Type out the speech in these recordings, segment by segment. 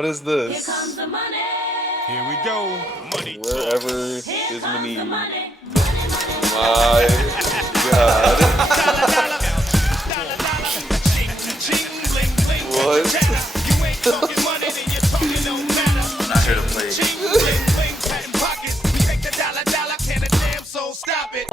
What is this? Here comes the money. Here we go. Money Wherever talks. is money. The My money. God. What? You ain't talking money, then you're talking no matter. I'm not here to play. Can a damn soul stop it?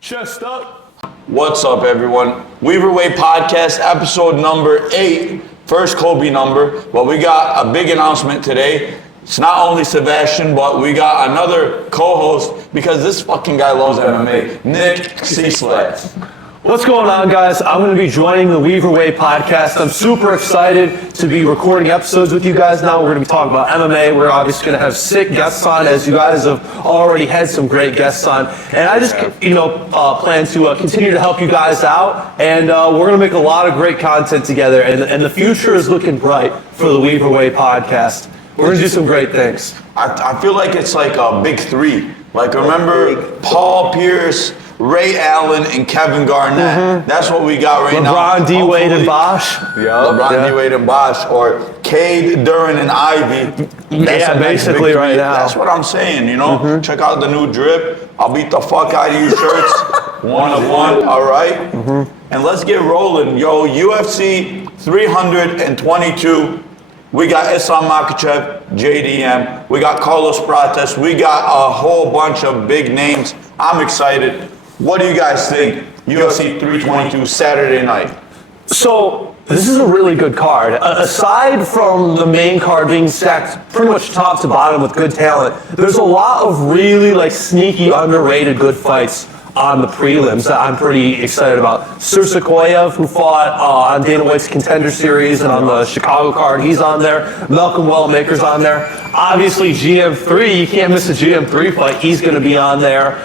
Chest up. What's up, everyone? Weaver Way Podcast, episode number 8. First Kobe number. But we got a big announcement today. It's not only Sebastian, but we got another co-host because this fucking guy loves MMA. Nick Cieslak. What's going on, guys? I'm going to be joining the Weaver Way podcast. I'm super excited to be recording episodes with you guys now. We're going to be talking about MMA. We're obviously going to have sick guests on, as you guys have already had some great guests on. And I just, plan to continue to help you guys out. And we're going to make a lot of great content together. And the future is looking bright for the Weaver Way podcast. We're going to do some great things. I feel like it's like a big three. Like, remember Paul Pierce, Ray Allen, and Kevin Garnett. Mm-hmm. That's what we got right now. LeBron, D-Wade, and Bosh. LeBron, D-Wade, and Bosh. Or Cade, Duran, and Ivy. Yeah, basically right now. That's what I'm saying, you know? Mm-hmm. Check out the new drip. I'll beat the fuck out of you shirts. One of one, all right? Mm-hmm. And let's get rolling. Yo, UFC 322. We got Islam Makhachev, JDM. We got Carlos Prates. We got a whole bunch of big names. I'm excited. What do you guys think? UFC 322 Saturday night. So this is a really good card. Aside from the main card being stacked pretty much top to bottom with good talent, there's a lot of really sneaky, underrated good fights on the prelims that I'm pretty excited about. Sursakoyev, who fought on Dana White's Contender Series and on the Chicago card, he's on there. Malcolm Wellmaker's on there. Obviously, GM3, you can't miss a GM3 fight. He's going to be on there.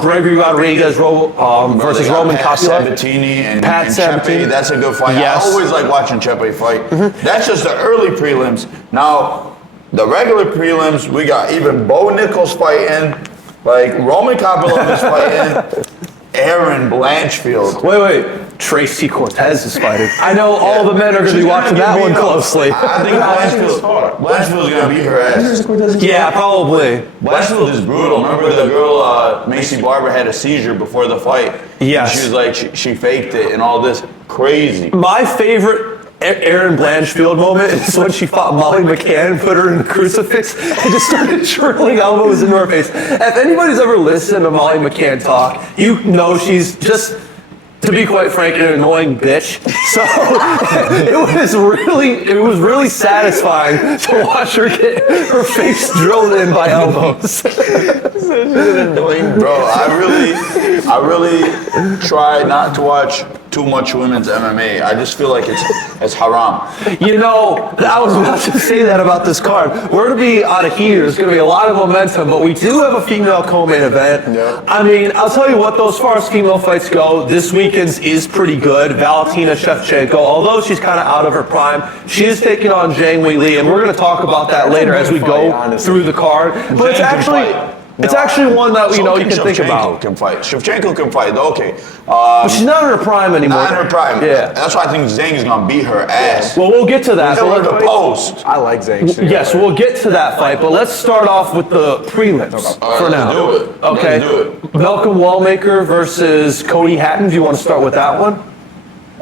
Gregory Rodriguez versus Roman Pat Kopylov. Sabatini and Sabatini. Chepe. That's a good fight. Yes. I always like watching Chepe fight. That's just the early prelims. Now, the regular prelims, we got even Bo Nichols fighting. Like, Roman Kopylov is fighting Aaron Blanchfield. Wait. Tracy Cortez is fighting. I know all the men are going to be watching that one closely. I think Blanchfield's going to beat her ass. Yeah, probably. Blanchfield is brutal. Remember the girl, Macy Barber, had a seizure before the fight? Yes. And she was like, she faked it and all this. Crazy. My favorite Aaron Blanchfield moment is when she fought Molly McCann and put her in a crucifix and just started drilling elbows into her face. If anybody's ever listened to Molly McCann talk, you know she's just, to be quite frank, an annoying bitch. So it was really satisfying to watch her get her face drilled in by elbows. Bro, I really try not to watch too much women's MMA. I just feel like it's haram. You know, I was about to say that about this card. We're going to be on a heater. There's going to be a lot of momentum, but we do have a female co-main event. Yeah. I mean, I'll tell you what, though, as far as female fights go, this weekend's is pretty good. Valentina Shevchenko, although she's kind of out of her prime, she is taking on Zhang Weili, and we're going to talk about that later as we go through the card. But it's actually one that you can think about. Shevchenko can fight. Okay. But she's not in her prime anymore. Not in her prime. Yeah. That's why I think Zhang is gonna beat her ass. Well, we'll get to that. Tell her to post. I like Zhang. Yes, we'll get to that fight, but let's start off with the prelims for now. Let's do it. Okay. Let's do it. Malcolm Wellmaker versus Cody Hatton. Do you want to start with that one?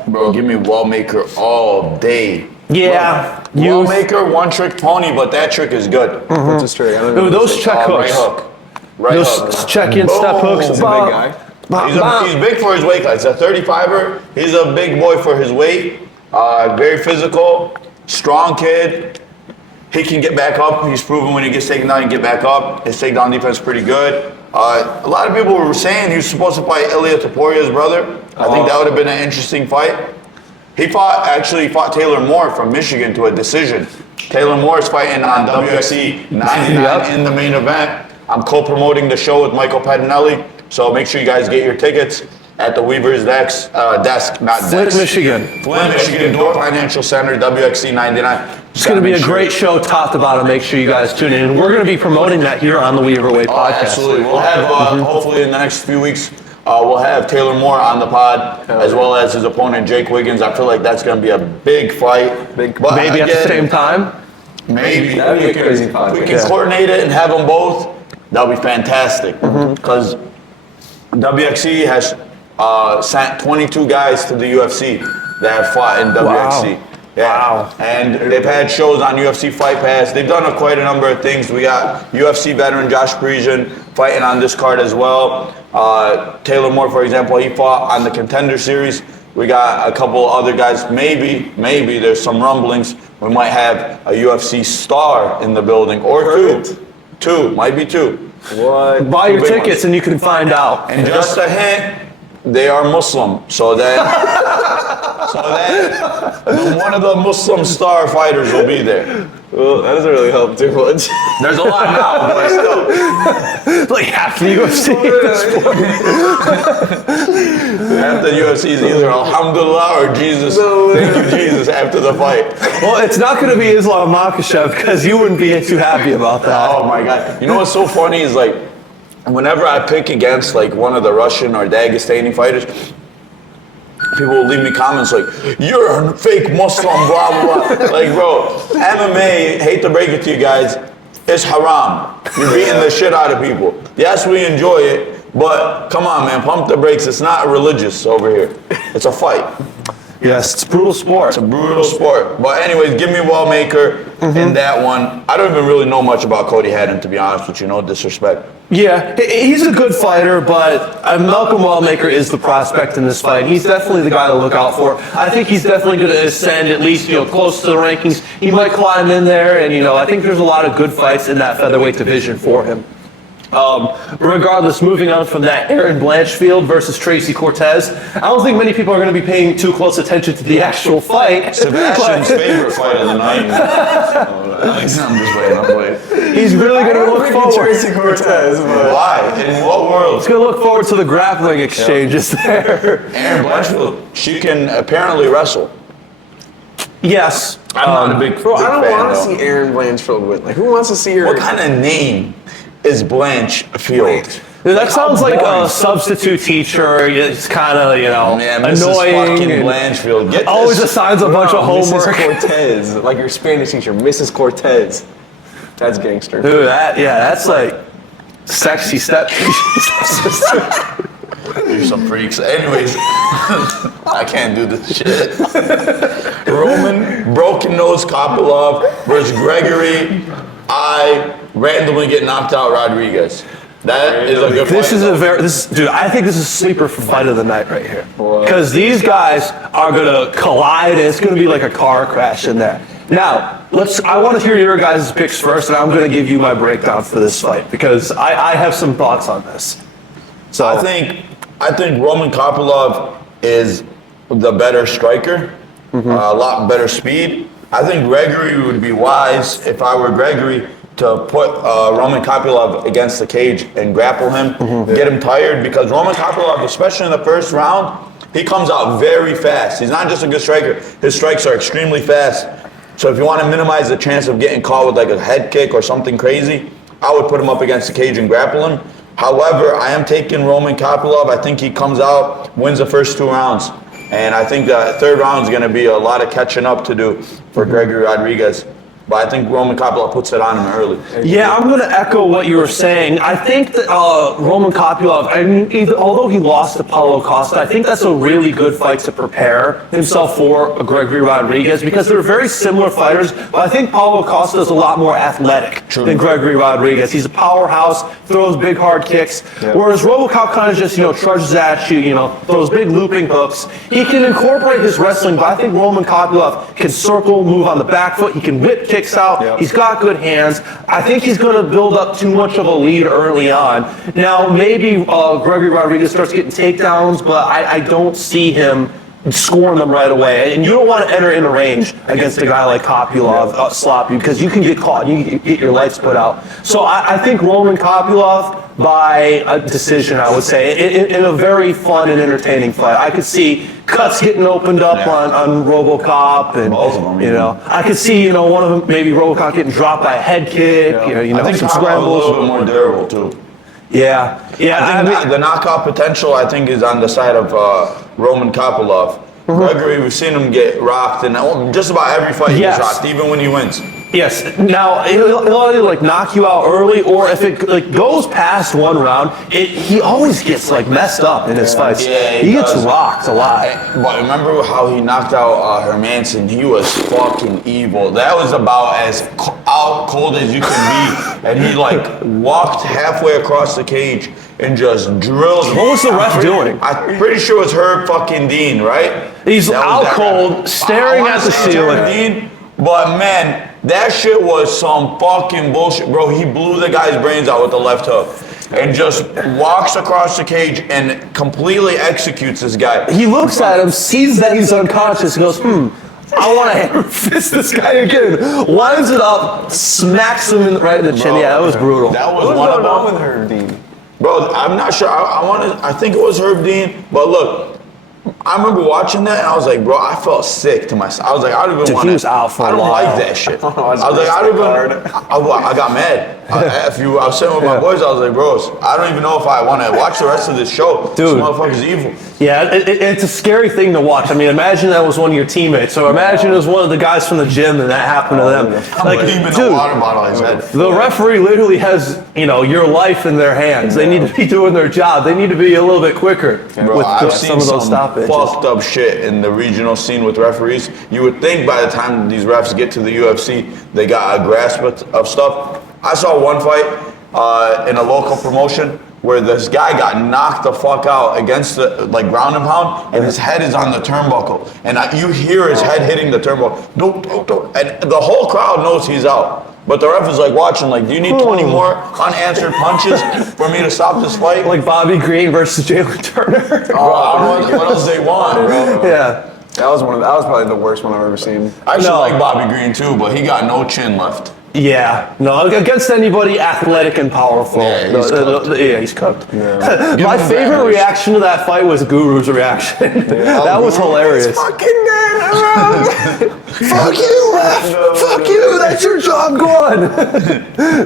Bro, give me Wellmaker all day. Yeah. Wellmaker, one trick pony, but that trick is good. What's his trick? I don't know. Ooh, those check Right hooks. hook. Right Those hook. check-in step hooks. He's a big guy. He's big for his weight class. He's a 35er. He's a big boy for his weight. Very physical, strong kid. He can get back up. He's proven when he gets taken down, he can get back up. His takedown defense is pretty good. A lot of people were saying he was supposed to fight Ilia Toporia's brother. I think that would have been an interesting fight. He fought Taylor Moore from Michigan to a decision. Taylor Moore is fighting on WXC 99 in the main event. I'm co-promoting the show with Michael Patinelli, so make sure you guys get your tickets at the Weaver's desk, Flint, Michigan. Flint, Michigan, Door Financial Center, WXC 99. It's going to be a great show, top to bottom. Make sure you guys tune in. And we're going to be promoting that here on the Weaver Way podcast. Absolutely. We'll have, hopefully in the next few weeks, we'll have Taylor Moore on the pod, as well as his opponent, Jake Wiggins. I feel like that's going to be a big fight. Maybe at the same time? Maybe. That'd be a crazy If fight. we can Yeah. coordinate it and have them both, that'll be fantastic. Because WXC has sent 22 guys to the UFC that have fought in WXC. Wow. Yeah. Wow. And they've had shows on UFC Fight Pass. They've done quite a number of things. We got UFC veteran Josh Parisian fighting on this card as well. Taylor Moore, for example, he fought on the Contender Series. We got a couple other guys. Maybe there's some rumblings. We might have a UFC star in the building, or two, might be two. What? Buy your Big tickets ones. and you can find out. And just a hint, they are Muslim, so that one of the Muslim star fighters will be there. Well, that doesn't really help too much. There's a lot now, but still. Like half the UFC. Half the UFC is either Alhamdulillah or Jesus. Thank you, Jesus, after the fight. Well, it's not going to be Islam Makhachev because you wouldn't be too happy about that. Oh my God. You know what's so funny is like, whenever I pick against like one of the Russian or Dagestani fighters, people will leave me comments like, you're a fake Muslim, blah, blah, blah. Like, bro, MMA, hate to break it to you guys, it's haram. You're beating the shit out of people. Yes, we enjoy it, but come on, man, pump the brakes. It's not religious over here. It's a fight. Yes, it's a brutal sport. It's a brutal sport. But anyways, give me Wallmaker in that one. I don't even really know much about Cody Haddon, to be honest with you. No disrespect. Yeah, he's a good fighter, but Malcolm Wallmaker is the prospect in this fight. He's definitely the guy to look out for. I think he's definitely going to ascend at least, close to the rankings. He might climb in there, and I think there's a lot of good fights in that featherweight division for him. Regardless, moving on from that, Aaron Blanchfield versus Tracy Cortez. I don't think many people are going to be paying too close attention to the actual fight. Sebastian's but favorite fight of the night. I'm just waiting. he's really going to look forward. Tracy Cortez, but Why? In what world? He's going to look forward to the grappling exchanges there. Aaron Blanchfield, she can apparently wrestle. Yes. I'm not a big, bro, big I don't fan, want to though. see Aaron Blanchfield win. Like, who wants to see her? What kind of name is Blanchfield? That sounds like boring. a substitute teacher. It's kind of, Yeah, Mrs. annoying. fucking and Blanchfield. Get always this. assigns a bunch of Mrs. homework. Cortez, like your Spanish teacher, Mrs. Cortez. That's gangster. Dude, that's like sexy step. You're some freaks. Anyways, I can't do this shit. Roman Broken Nose Kopylov versus Gregory. I randomly get knocked out Rodriguez. That is a good This fight, is though. dude, I think this is a sleeper for fight of the night right here. Because these guys are gonna collide and it's gonna be like a car crash in there. Now, I want to hear your guys' picks first, and I'm gonna give you my breakdown for this fight because I have some thoughts on this. So I think Roman Kopylov is the better striker, a lot better speed. I think Gregory would be wise, if I were Gregory, to put Roman Kopylov against the cage and grapple him, get him tired, because Roman Kopylov, especially in the first round, he comes out very fast. He's not just a good striker, his strikes are extremely fast. So if you want to minimize the chance of getting caught with like a head kick or something crazy, I would put him up against the cage and grapple him. However, I am taking Roman Kopylov. I think he comes out, wins the first 2 rounds. And I think the third round is going to be a lot of catching up to do for Gregory Rodriguez. But I think Roman Kopylov puts it on him early. yeah, I'm going to echo what you were saying. I think that Roman Kopylov, although he lost to Paulo Costa, I think that's a really good fight to prepare himself for Gregory Rodriguez because they're very similar fighters. But I think Paulo Costa is a lot more athletic than Gregory Rodriguez. He's a powerhouse, throws big hard kicks, whereas RoboCop kind of just trudges at you, throws big looping hooks. He can incorporate his wrestling, but I think Roman Kopylov can circle, move on the back foot. He can whip kicks out. Yep. He's got good hands. I think he's going to build up too much of a lead early on. Now, maybe Gregory Rodriguez starts getting takedowns, but I don't see him scoring them right away. And you don't want to enter in a range against a guy like Kopylov, sloppy, because you can get caught. You can get your lights put out. So I think Roman Kopylov by a decision, I would say, in a very fun and entertaining fight. I could see cuts getting opened up on RoboCop, and Both of them, I could see one of them, maybe RoboCop getting dropped by a head kick. I think some Kopylov's a scrambles. little bit more durable too. Yeah. I think the knockout potential, I think, is on the side of Roman Kopylov. Gregory, we've seen him get rocked in just about every fight he Yes. gets rocked, even when he wins. Yes. Now he'll either like knock you out early, or if it like goes past one round, he always gets like messed up in his fights. Yeah, he gets does. rocked a lot. But remember how he knocked out Hermanson? He was fucking evil. That was about as out cold as you can be. And he like walked halfway across the cage and just drilled. What was the ref doing? I'm pretty sure it was Herb fucking Dean, right? He's That was out that cold, ref. staring I wanna at the say it's ceiling. Herb Dean, but man, that shit was some fucking bullshit, bro. He blew the guy's brains out with the left hook. And just walks across the cage and completely executes this guy. He looks at him, sees that he's unconscious, and goes, I want to hammer fist this guy again. Winds it up, smacks him right in the chin. Yeah, that was brutal. That was What's one of going on them. with Herb Dean? Bro, I'm not sure. I think it was Herb Dean, but look, I remember watching that and I was like, bro, I felt sick to myself. I was like, I don't even Dude, want he was out for a I don't while. like that shit. I was like, I don't even. I got mad. I was sitting with my boys. I was like, bros, I don't even know if I want to watch the rest of this show. Dude. This motherfucker's evil. Yeah, it's a scary thing to watch. I mean, imagine that was one of your teammates, or imagine it was one of the guys from the gym and that happened to them. Like, beaming a water bottle on his head. the referee literally has, your life in their hands. They need to be doing their job. They need to be a little bit quicker Bro, with I've some seen of those stoppages. fucked up shit in the regional scene with referees. You would think by the time these refs get to the UFC, they got a grasp of stuff. I saw one fight in a local promotion where this guy got knocked the fuck out against the ground and pound, and his head is on the turnbuckle, and you hear his head hitting the turnbuckle. Don't, and the whole crowd knows he's out. But the ref is like watching, like, do you need 20 more unanswered punches for me to stop this fight? Like Bobby Green versus Jalen Turner. Bro, I don't know what else they want, bro. Yeah. That was probably the worst one I've ever seen. I actually No. like Bobby Green too, but he got no chin left. Yeah, no, against anybody athletic and powerful. Yeah, he's cooked. Yeah, he's cooked. Yeah. My him favorite that. reaction to that fight was Guru's reaction. That was hilarious. Fucking man. Fuck you, ref! Fuck you! That's your job gone.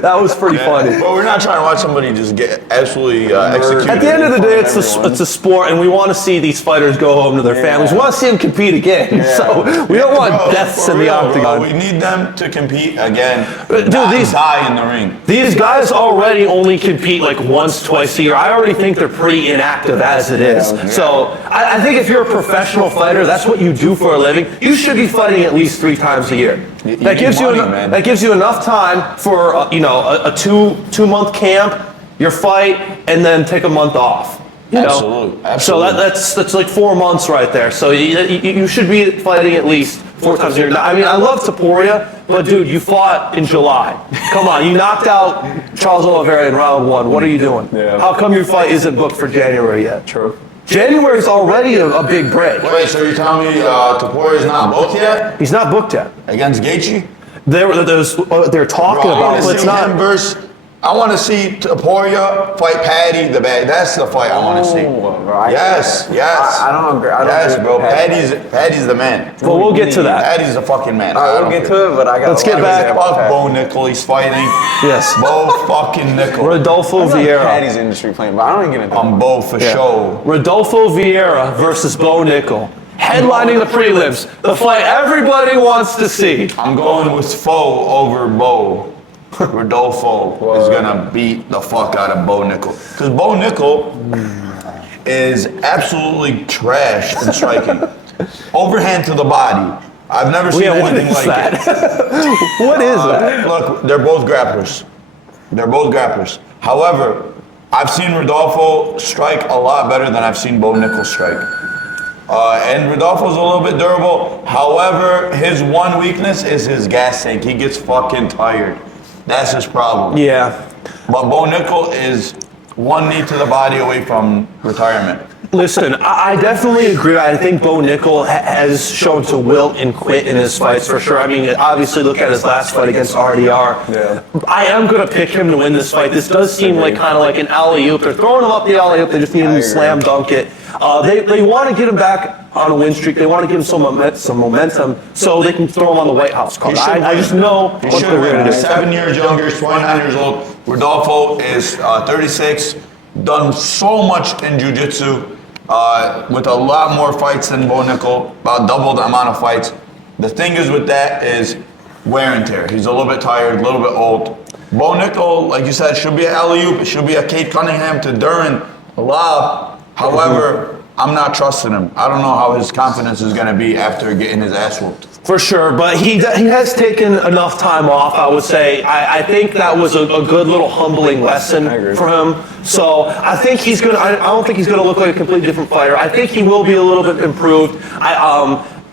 That was pretty funny. But we're not trying to watch somebody just get absolutely executed. At the end of the day, it's a sport, and we want to see these fighters go home to their families. We want to see them compete again. So we don't want Bro, deaths for in the real, octagon. bro. We need them to compete again. Dude, not these- die in the ring. These guys already only compete like once, twice a year. I already think they're pretty inactive as it is. So I think if you're a professional fighter, that's what you do for a living. You should be fighting at least 3 times a year. You That gives need you money, man. that gives you enough time for a 2-month camp, your fight, and then take a month off. You know? Absolutely. So that's like 4 months right there. So you should be fighting at least 4 times a year. Now, I mean, I love Taporia, but dude, you fought in July. Come on, you knocked out Charles Oliveira in round 1. What are you doing? Yeah. How come your fight isn't booked for January yet? True. January is already a big break. Wait, so you're telling me Taporia's not booked yet He's not booked yet. against Gaethje? They're talking Bro, I about want it, to but it's see not. him versus. I want to see Taporia fight Paddy the Bad. That's the fight I want to see. Yes. I don't agree. I don't Yes, agree bro. with Paddy. Paddy's the man. But we'll get to that. Paddy's the fucking man. All right, we'll get to it, but I got. Let's get back. Fuck Bo Nickel. He's fighting. Yes. Bo fucking Nickel. Rodolfo Vieira. Paddy's industry playing, but I don't even get into I'm Bo for show. Rodolfo Vieira versus Bo Nickel. Headlining the prelims. The fight everybody wants to see. I'm going with Foe over Bo. Rodolfo is gonna beat the fuck out of Bo Nickel. Because Bo Nickel is absolutely trash in striking. Overhand to the body. I've never seen Yeah, what anything is like that? it. What is that? Look, they're both grapplers. They're both grapplers. However, I've seen Rodolfo strike a lot better than I've seen Bo Nickel strike. And Rodolfo's a little bit durable. However, his one weakness is his gas tank. He gets fucking tired. That's his problem. Yeah. But Bo Nickel is one knee to the body away from retirement. Listen, I definitely agree. I think Bo Nickel has shown to wilt and quit in his fights for sure. I mean, obviously, look at his last fight against RDR. Yeah. I am going to pick him to win this fight. This does seem like kind of like an alley-oop. They're throwing him up the alley-oop. They just need him to slam dunk it. They want to get him back on a win streak. They want to give him some momentum so they can throw him on the White House card. I just know He what should they're win. going to do. 7 years younger, he's 29 years old. Rodolfo is 36, done so much in jiu-jitsu, with a lot more fights than Bo Nickel, about double the amount of fights. The thing is with that is wear and tear. He's a little bit tired, a little bit old. Bo Nickel, like you said, should be an alley-oop. It should be a Kate Cunningham to Duran lob. However, I'm not trusting him. I don't know how his confidence is going to be after getting his ass whooped. For sure, but he has taken enough time off, I would say. I think that was a good little humbling lesson for him. So I think he's going to, I don't think he's going to look like a completely different fighter. I think he will be a little bit improved.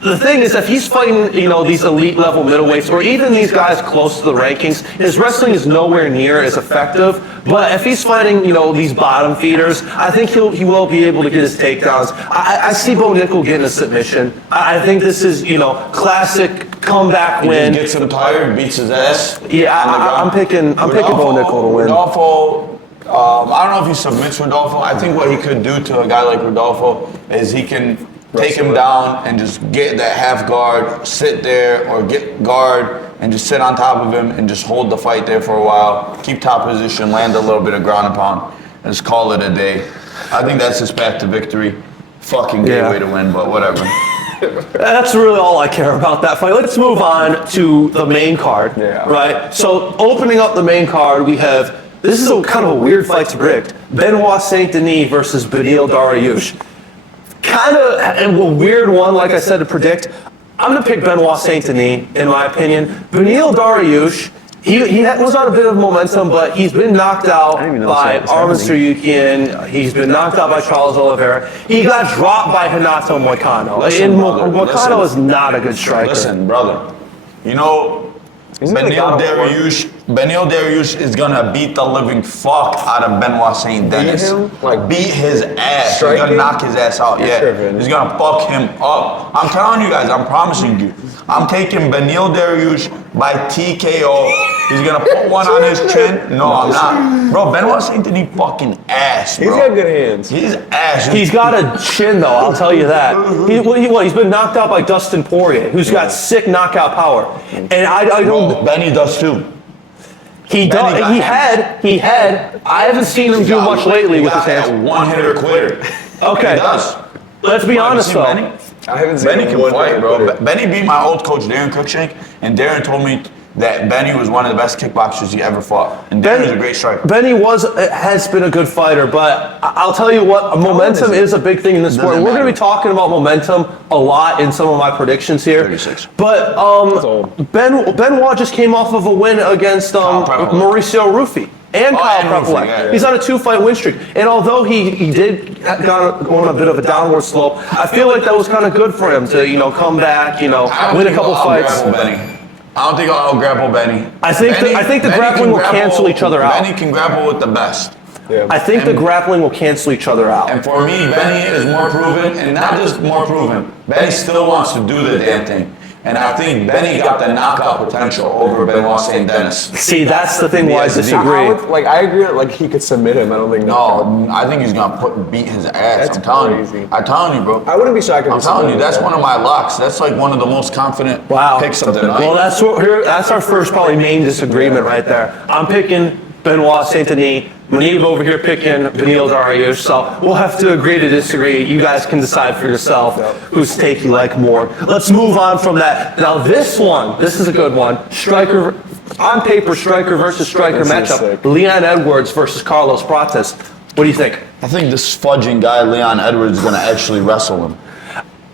The thing is, if he's fighting, these elite level middleweights, or even these guys close to the rankings, his wrestling is nowhere near as effective. But if he's fighting, these bottom feeders, I think he will be able to get his takedowns. I see Bo Nickel getting a submission. I think this is, classic comeback win. He gets him tired, beats his ass. Yeah, I'm picking Bo Nickel to win. Rodolfo, I don't know if he submits Rodolfo. I think what he could do to a guy like Rodolfo is he can take him down and just get that half guard, sit there, or get guard and just sit on top of him and just hold the fight there for a while, keep top position, land a little bit of ground and pound, and just call it a day. I think that's his path to victory. Fucking gay way to win, but whatever. That's really all I care about that fight. Let's move on to the main card, right? So opening up the main card, we have, this is kind of a weird fight to predict, Benoit Saint Denis versus Beneil Dariush. Kind of a weird one, like I said, to predict. I'm going to pick Benoit Saint Denis, in my opinion. Beneil Dariush, he was on a bit of momentum, but he's been knocked out by Arman Tsarukyan. He's been knocked out by Charles Oliveira. He got dropped by Renato Moicano. Moicano is not a good striker. Listen, brother. Beneil Dariush is gonna beat the living fuck out of Benoit Saint Denis. Beat his ass. He's gonna knock his ass out. He's gonna fuck him up. I'm telling you guys, I'm promising you. I'm taking Beneil Dariush by TKO. He's gonna put one on his chin. No, I'm not. Bro, Benoit Saint Denis fucking ass, bro. He's got good hands. He's ass. He's got a chin, though, I'll tell you that. He's been knocked out by Dustin Poirier, who's got sick knockout power. And I don't... Bro, Benny does too. He had. I haven't seen him do much lately with his hands. One hitter quitter. Okay. He does. Let's be honest, though. Benny? I haven't seen Benny him can one fight, hitter bro. quitter. Benny beat my old coach, Darren Cruikshank, and Darren told me that Benny was one of the best kickboxers he ever fought. And Darren's a great striker. Benny has been a good fighter, but I'll tell you what, momentum is a big thing in this sport. We're going to be talking about momentum a lot in some of my predictions here. 36. But Benoit just came off of a win against Mauricio Ruffi. And Kyle Prepolek. Yeah. He's on a 2-fight win streak. And although he did go on a bit of a downward slope, I feel like that was kind of good for him to, come back, win a couple fights. I don't think I'll grapple Benny. I think the grappling will cancel each other out. Benny can grapple with the best. I think the grappling will cancel each other out. And for me, Benny is more proven, and not just more proven. Benny still wants to do the damn thing. And I think Benny got the knockout potential over Benoit Saint Denis. See, that's the thing why I disagree. I agree that he could submit him. I don't think No, I think he's gonna beat his ass. That's I'm telling crazy. you. I'm telling you, bro. I wouldn't be shocked if I'm telling you, that's one of my locks. That's like one of the most confident picks of the night. Well, that's our first probably main disagreement right there. I'm picking Benoit Saint Denis. Munib over here picking Beneil Dariush. So we'll have to agree to disagree. You guys can decide for yourself whose take you like more. Let's move on from that. Now this is a good one. Striker, on paper, striker versus striker matchup. Leon Edwards versus Carlos Prates. What do you think? I think this fudging guy, Leon Edwards, is gonna actually wrestle him.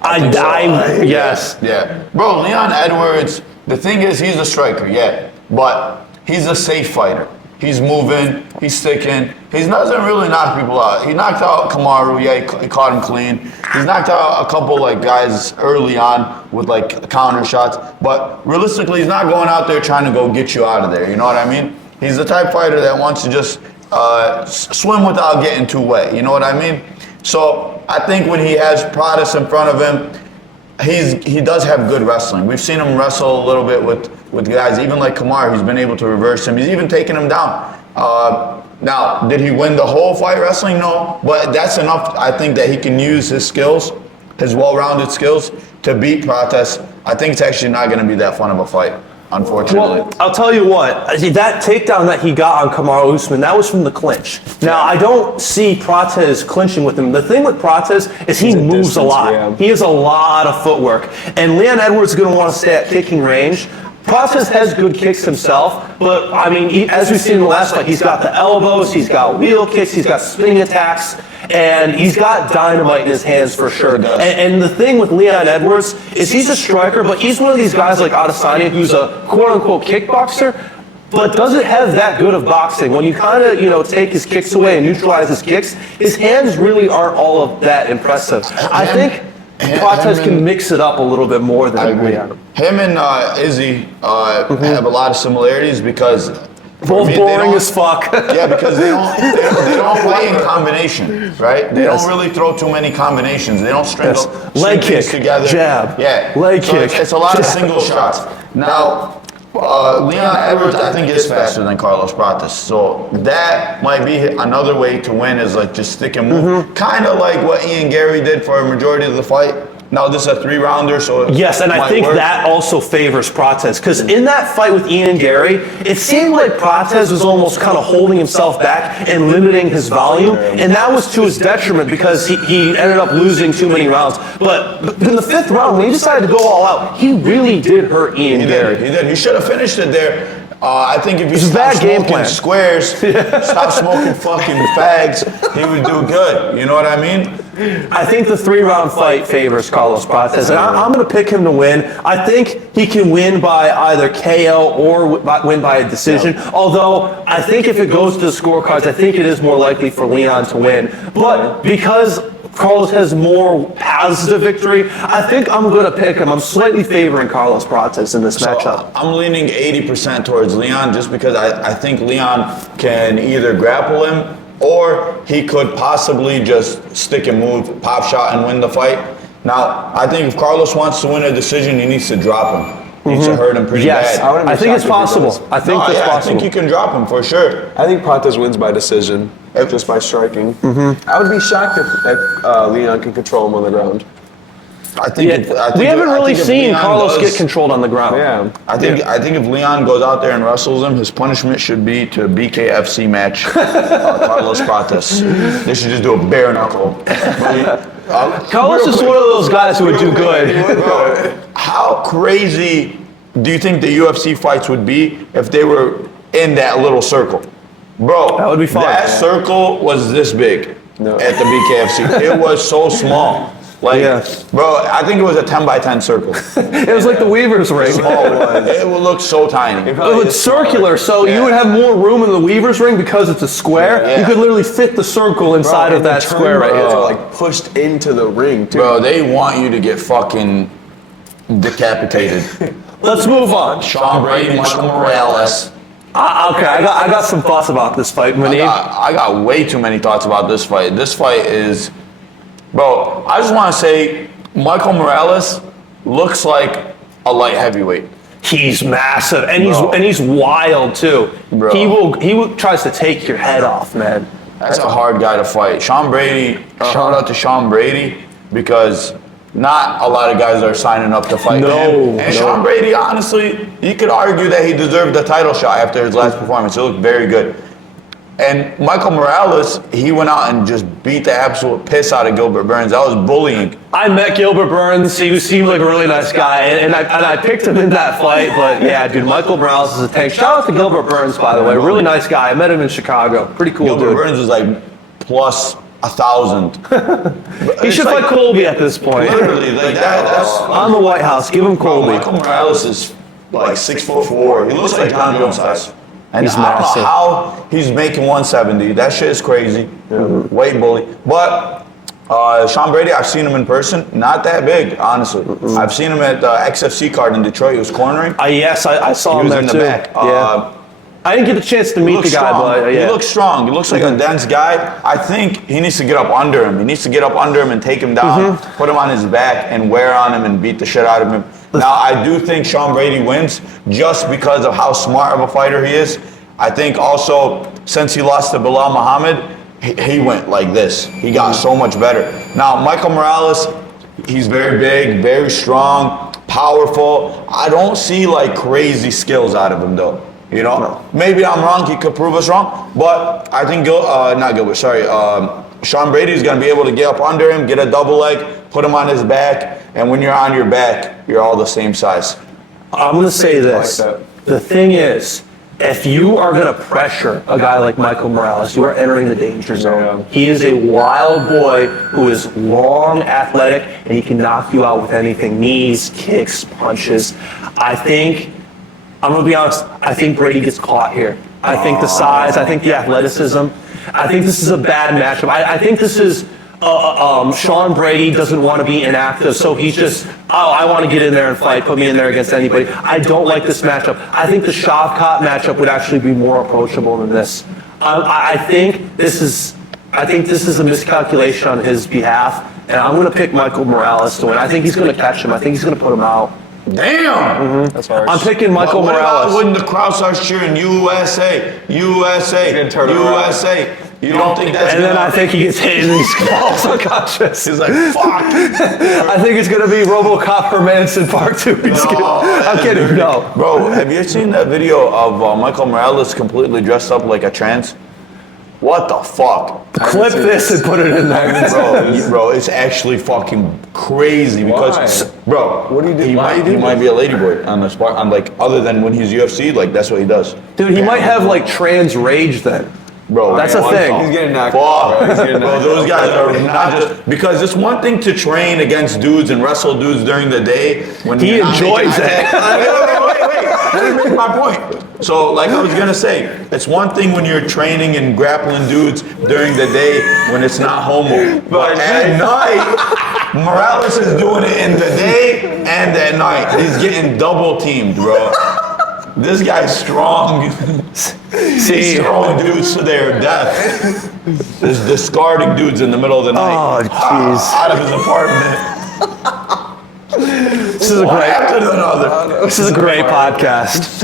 Yes. Yeah. Bro, Leon Edwards, the thing is, he's a striker, but he's a safe fighter. He's moving, he's sticking. He doesn't really knock people out. He knocked out Kamaru, he caught him clean. He's knocked out a couple guys early on with counter shots. But realistically, he's not going out there trying to go get you out of there. You know what I mean? He's the type fighter that wants to just swim without getting too wet. You know what I mean? So I think when he has Prates in front of him, he does have good wrestling. We've seen him wrestle a little bit with guys, even like Kamaru. He's been able to reverse him. He's even taken him down. Now, did he win the whole fight wrestling? No, but that's enough. I think that he can use his skills, his well-rounded skills, to beat Prates. I think it's actually not going to be that fun of a fight, unfortunately. Well, I'll tell you what. That takedown that he got on Kamaru Usman, that was from the clinch. Now, I don't see Prates clinching with him. The thing with Prates is he moves a lot. He has a lot of footwork. And Leon Edwards is going to want to stay at kicking range. Prates has good kicks himself, but I mean, as we've seen in the last fight, he's got the elbows, he's got wheel kicks, he's got spinning attacks, and he's got dynamite in his hands for sure. And the thing with Leon Edwards is he's a striker, but he's one of these guys like Adesanya who's a quote-unquote kickboxer, but doesn't have that good of boxing. When you kind of, take his kicks away and neutralize his kicks, his hands really aren't all of that impressive. I think Prates can mix it up a little bit more than Leon. Him and Izzy have a lot of similarities because Both boring as fuck. Yeah, because they don't play in combination, right? They don't really throw too many combinations. They don't string leg kick together. Jab. Yeah, leg kick. It's a lot of single shots. Now, Leon Edwards, I think, is faster than Carlos Prates. So that might be another way to win is like just stick and move. Kind of like what Ian Gary did for a majority of the fight. Now this is a 3-rounder, so yes, and I think that also favors Prates because in that fight with Ian Gary, it seemed like Prates was almost kind of holding himself back and limiting his volume, and that was to his detriment because he ended up losing too many rounds. But in the 5th round, when he decided to go all out, he really did hurt Ian Gary. He did. He should have finished it there. I think if you stop smoking squares, stop smoking fucking fags, he would do good. You know what I mean? I think the 3-round fight favors Carlos Prates, and I'm going to pick him to win. I think he can win by either KO or win by a decision, although I think if it goes to the scorecards, I think it is more likely for Leon to win. But because Carlos has more paths to victory, I think I'm going to pick him. I'm slightly favoring Carlos Prates in this matchup. I'm leaning 80% towards Leon just because I think Leon can either grapple him or he could possibly just stick and move, pop shot, and win the fight. Now, I think if Carlos wants to win a decision, he needs to drop him. He needs to hurt him pretty bad. I think it's possible. I think that's possible. I think you can drop him for sure. I think Prates wins by decision, just by striking. I would be shocked if Leon can control him on the ground. We haven't really seen Carlos get controlled on the ground. Yeah. I think if Leon goes out there and wrestles him, his punishment should be to BKFC match Carlos Prates. They should just do a bare knuckle. Carlos is one of those guys who would do good. Bro, how crazy do you think the UFC fights would be if they were in that little circle? Bro, that would be fun. That circle was this big at the BKFC. It was so small. Bro, I think it was a 10 by 10 circle. It was like the Weaver's ring. It would look so tiny. It's circular, so you would have more room in the Weaver's ring because it's a square. You could literally fit the circle inside of that square right here. Like pushed into the ring, too. Bro, they want you to get fucking decapitated. Let's move on. Sean Brady, Michael Morales. Okay, I got some thoughts about this fight. I got way too many thoughts about this fight. This fight is... Bro, I just want to say, Michael Morales looks like a light heavyweight. He's massive, and he's wild too. Bro. He tries to take your head off, man. That's a hard guy to fight. Sean Brady, shout out to Sean Brady, because not a lot of guys are signing up to fight him. And Sean Brady, honestly, you could argue that he deserved the title shot after his last performance. He looked very good. And Michael Morales, he went out and just beat the absolute piss out of Gilbert Burns. That was bullying. I met Gilbert Burns. He seemed like a really nice guy, and I picked him in that fight. But yeah, dude, Michael Morales is a tank. Shout out to Gilbert Burns, by the way. Really nice guy. I met him in Chicago. Pretty cool dude. Gilbert Burns is like plus 1,000. He should fight Colby at this point. Literally, like that's on the White House. Give him Colby. Michael Morales is like 6'4". He looks like John Jones size. And he's I don't massive. know how he's making 170. That shit is crazy. Weight bully. But Sean Brady, I've seen him in person. Not that big, honestly. I've seen him at the XFC card in Detroit. He was cornering. Yes, I saw him there in the too. back. I didn't get the chance to meet the guy, but He looks strong. He looks like a dense guy. I think he needs to get up under him. He needs to get up under him and take him down, put him on his back, and wear on him and beat the shit out of him. Now, I do think Sean Brady wins just because of how smart of a fighter he is. I think also, since he lost to Bilal Muhammad, he went like this. He got so much better. Now, Michael Morales, he's very big, very strong, powerful. I don't see like crazy skills out of him though. You know, maybe I'm wrong. He could prove us wrong, but I think Sean Brady is going to be able to get up under him, get a double leg, put him on his back, and when you're on your back, you're all the same size. I'm going to say this. like The thing is, if you are going to pressure a guy like Michael Morales, you are entering the danger zone. Yeah. He is a wild boy who is long, athletic, and he can knock you out with anything. Knees, kicks, punches. I'm going to be honest, I think Brady gets caught here. I think the size, I think the athleticism. I think this is a bad matchup. I think this is Sean Brady doesn't want to be inactive, so he's just, I want to get in there and fight, put me in there against anybody. I don't like this matchup. I think the Shavkat matchup would actually be more approachable than this. I think this is a miscalculation on his behalf, and I'm going to pick Michael Morales to win. I think he's going to catch him. I think he's going to put him out. Damn! That's harsh. I'm picking Michael What Morales. about when the crowd starts cheering USA, USA, gonna turn it around. USA? You don't think that's And then gonna... I think he gets hit and he falls unconscious. He's like, fuck. I think it's going to be RoboCop or Manson Part 2. I'm kidding, no. Bro, have you seen that video of Michael Morales completely dressed up like a trans? What the fuck? Clip this and put it in there. Bro, it's actually fucking crazy because, Why? bro, What do you do? He Why do you do might that? be a ladyboy on the spot. On like other than when he's UFC, like that's what he does. Dude, he might have like trans rage then. Bro, That's a man, thing. He's getting knocked Fuck. out. He's getting Bro, knocked those out. guys are not just because it's one thing to train against dudes and wrestle dudes during the day when He you're not enjoys making it. Wait. Let me make my point. So, like I was gonna say, it's one thing when you're training and grappling dudes during the day when it's not homo, but at night, Morales is doing it in the day and at night. He's getting double teamed, bro. This guy's strong. He's See, throwing dudes to their death. There's discarding dudes in the middle of the night. Oh, jeez. Out of his apartment. This is a One great. after another. This is a great podcast.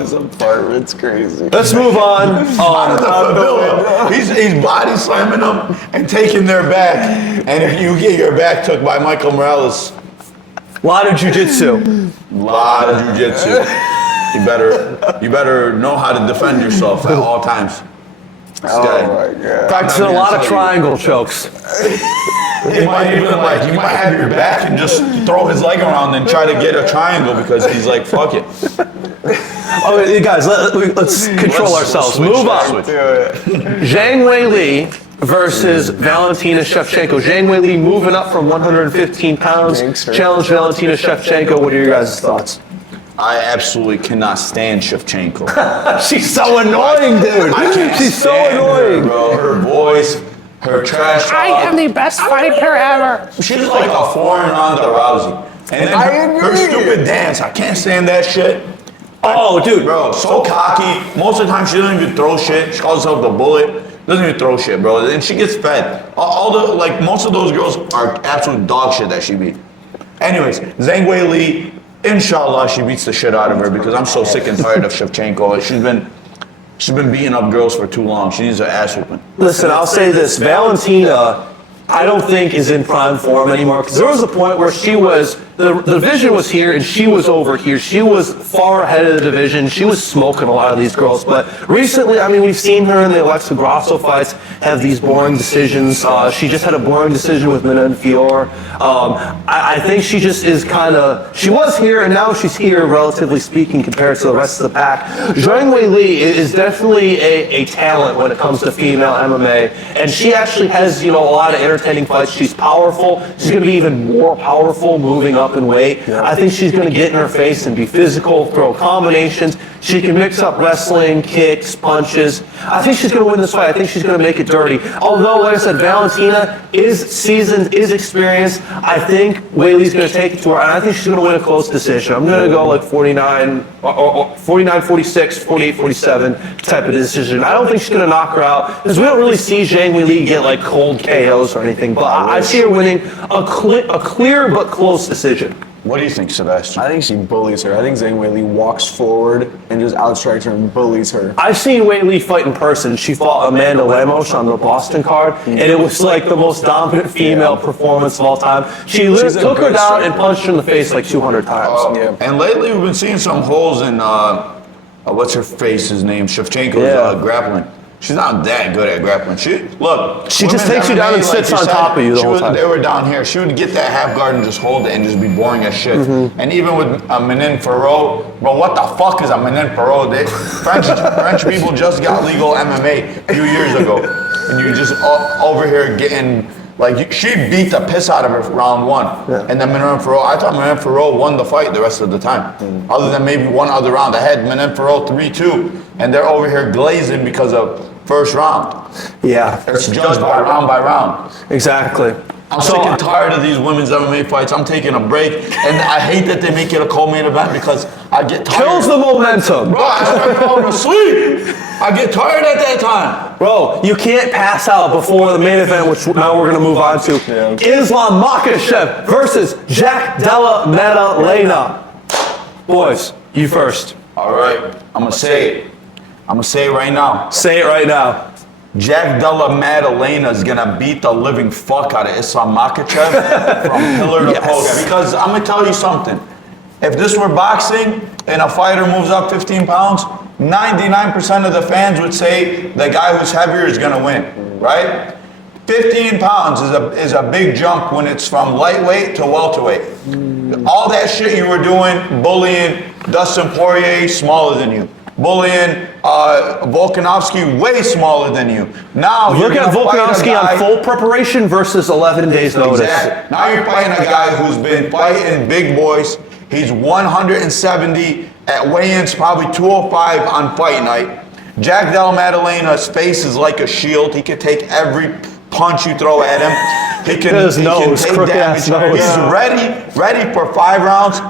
His apartment's crazy. Let's move on. He's body slamming them and taking their back. And if you get your back took by Michael Morales, A lot of jujitsu. lot of jujitsu. You better know how to defend yourself at all times. This guy. Oh my god. Practicing a lot of triangle chokes. He might even like, you might have your back and just throw his leg around and try to get a triangle because he's like, fuck it. Oh, guys, let's control ourselves. Switch, Move on. switch. Zhang Weili versus Valentina Shevchenko. Zhang Weili moving up from 115 pounds. Gangster. Challenge Valentina Shevchenko. What are your guys' thoughts? I absolutely cannot stand Shevchenko. She's so annoying, dude. I can't She's so stand her, annoying. bro. Her voice, her trash talk. I am the best fighter ever. She's like a foreign Ronda Rousey. And then her stupid dance, I can't stand that shit. Oh, dude. Bro, so cocky. Most of the time she doesn't even throw shit. She calls herself the bullet. Doesn't even throw shit, bro. And she gets fed. Most of those girls are absolute dog shit that she beat. Anyways, Zhang Weili, inshallah she beats the shit out of her because I'm so sick and tired of Shevchenko. She's been beating up girls for too long. She needs her ass whooping. Listen, I'll say this. Valentina, I don't think is in prime form anymore. Because there was a point where she was, the division was here and she was over here. She was far ahead of the division. She was smoking a lot of these girls. But recently, I mean, we've seen her in the Alexa Grasso fights have these boring decisions. She just had a boring decision with Manon Fior. I think she just is kind of, she was here and now she's here, relatively speaking, compared to the rest of the pack. Zhang Weili is definitely a talent when it comes to female MMA. And she actually has, a lot of entertaining fights. She's powerful. She's going to be even more powerful moving up in weight. I think she's going to get in her face and be physical, throw combinations. She can mix up wrestling, kicks, punches. I think she's going to win this fight. I think she's going to make it dirty. Although, like I said, Valentina is seasoned, is experienced. I think Weili's going to take it to her, and I think she's going to win a close decision. I'm going to go like 49, 46, 48, 47 type of decision. I don't think she's going to knock her out because we don't really see Zhang Weili get like cold KOs or anything. But I see her winning a clear but close decision. What do you think, Sebastian? I think she bullies her. I think Zhang Weili walks forward and just outstrikes her and bullies her. I've seen Weili fight in person. She fought Amanda Lemos on the Boston card, and it was like the most dominant female performance of all time. She literally She's a took her good down striker. and punched her in the face like 200 times. Yeah. And lately we've been seeing some holes in what's her face's name? Shevchenko's Yeah. grappling. She's not that good at grappling. She just takes you down and sits on top of you the whole time. They were down here. She would get that half guard and just hold it and just be boring as shit. Mm-hmm. And even with Manin Farrow, bro, what the fuck is a Manin Farrow? French people just got legal MMA a few years ago, and you just over here getting. Like, she beat the piss out of her for round one. Yeah. And then Manin Farrow, I thought Manin Farrow won the fight the rest of the time. Other than maybe one other round. I had Manin Farrow 3-2, and they're over here glazing because of first round. Yeah. It's judged by round. Exactly. I'm sick and tired of these women's MMA fights. I'm taking a break, and I hate that they make it a co-main event because I get tired. Kills the momentum. Bro, I start falling asleep. I get tired at that time. Bro, you can't pass out before the main event, which now we're going to move on to. Yeah. Islam Makhachev versus Jack Della Maddalena. Boys, you first. All right, I'm going to say it. I'm going to say it right now. Say it right now. Jack Della Maddalena is gonna beat the living fuck out of Islam Makhachev from pillar to post. Because I'm gonna tell you something. If this were boxing and a fighter moves up 15 pounds, 99% of the fans would say the guy who's heavier is gonna win, right? 15 pounds is a big jump when it's from lightweight to welterweight. All that shit you were doing, bullying Dustin Poirier, smaller than you. Bullying Volkanovski, way smaller than you. Now look at Volkanovski on full preparation versus 11 days notice. Exactly. Now you're fighting a guy who's been fighting big boys. He's 170 at weigh-ins, probably 205 on fight night. Jack Della Maddalena's face is like a shield. He can take every punch you throw at him. He can take damage. He's ready for 5 rounds.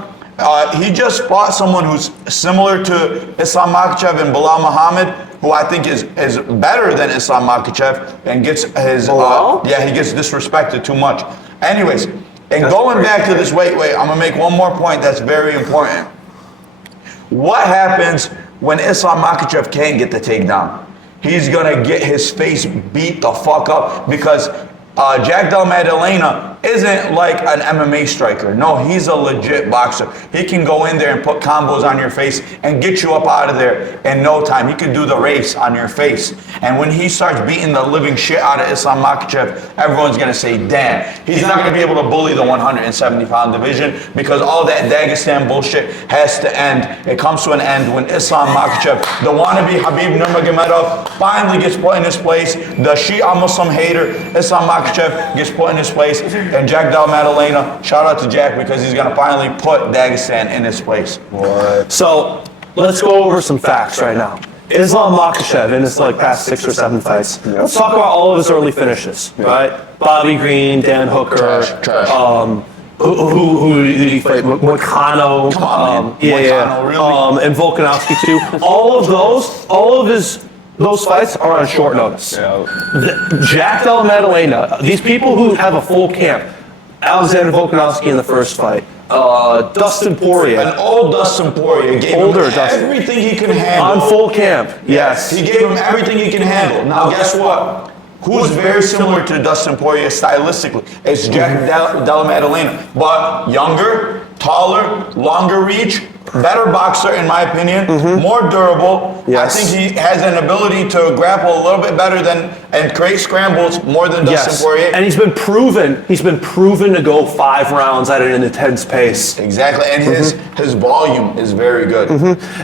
He just fought someone who's similar to Islam Makhachev and Bilal Muhammad, who I think is better than Islam Makhachev and gets his he gets disrespected too much. Anyways, and going back to this weight, I'm gonna make one more point that's very important. What happens when Islam Makhachev can't get the takedown? He's gonna get his face beat the fuck up because Jack Della Maddalena isn't like an MMA striker. No, he's a legit boxer. He can go in there and put combos on your face and get you up out of there in no time. He can do the race on your face. And when he starts beating the living shit out of Islam Makhachev, everyone's gonna say, damn, he's not gonna be able to bully the 170-pound division because all that Dagestan bullshit has to end. It comes to an end when Islam Makhachev, the wannabe Khabib Nurmagomedov, finally gets put in his place. The Shia Muslim hater, Islam Makhachev, gets put in his place. And Jack Della Maddalena, shout out to Jack because he's gonna finally put Dagestan in his place. So let's go over some facts right now. Islam Makhachev in his past 6 or 7 fights. Let's talk about all of his early finishes, right? Bobby Green, Dan Hooker, who did he fight? Moicano. Come on, man. Moicano, really? And Volkanovski too. All of those fights are on short notice. Jack Della Maddalena, these people who have a full camp, Alexander Volkanovski in the first fight, Dustin Poirier. An old Dustin Poirier gave him everything he can handle. On full camp, yes. He gave him everything he can handle. Now guess what? Who's very similar to Dustin Poirier stylistically? It's Jack Della Maddalena, but younger, taller, longer reach, better boxer in my opinion, more durable. Yes. I think he has an ability to grapple a little bit better and create scrambles more than Dustin Poirier. And he's been proven to go 5 rounds at an intense pace. Exactly, and his volume is very good.